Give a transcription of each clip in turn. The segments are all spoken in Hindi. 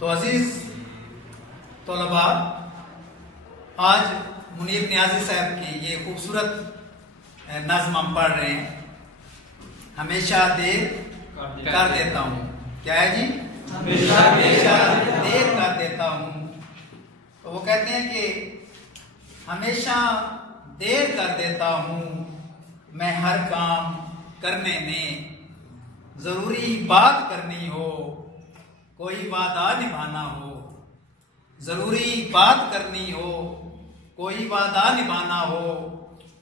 तो अजीज तलबा, आज मुनीर नियाजी साहब की ये खूबसूरत नज़्म हम पढ़ रहे हैं। हमेशा देर कर देता हूँ। क्या है जी? हमेशा देर कर देता हूँ। तो वो कहते हैं कि हमेशा देर कर देता हूँ मैं हर काम करने में। जरूरी बात करनी हो, कोई वादा निभाना हो, जरूरी बात करनी हो, कोई वादा निभाना हो,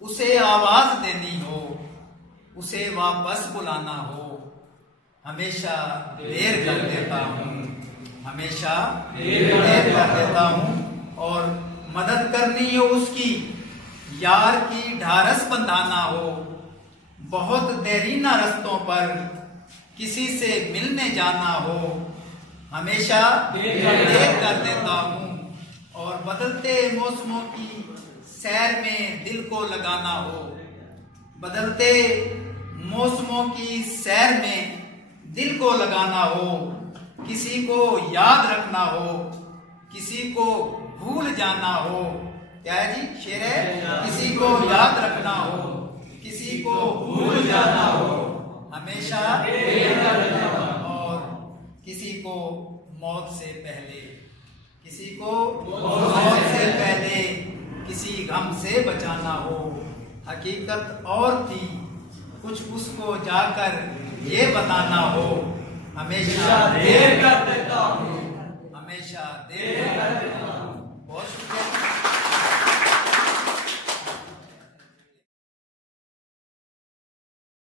उसे आवाज देनी हो, उसे वापस बुलाना हो, हमेशा देर कर देता हूँ, हमेशा देर कर देता हूँ। और मदद करनी हो उसकी, यार की ढारस बंधाना हो, बहुत देरीना रस्तों पर किसी से मिलने जाना हो, हमेशा देर कर देता हूँ। और बदलते मौसमों की सैर में दिल को लगाना हो, बदलते मौसमों की सैर में दिल को लगाना हो, किसी को याद रखना हो, किसी को भूल जाना हो। क्या है जी? शेर है। किसी को याद रखना हो, किसी को भूल जाना हो, हमेशा और किसी को मौत से पहले, किसी को मौत से पहले किसी गम से बचाना हो। हकीकत और थी कुछ उसको जाकर ये बताना हो, हमेशा देर कर देता हूँ, हमेशा देर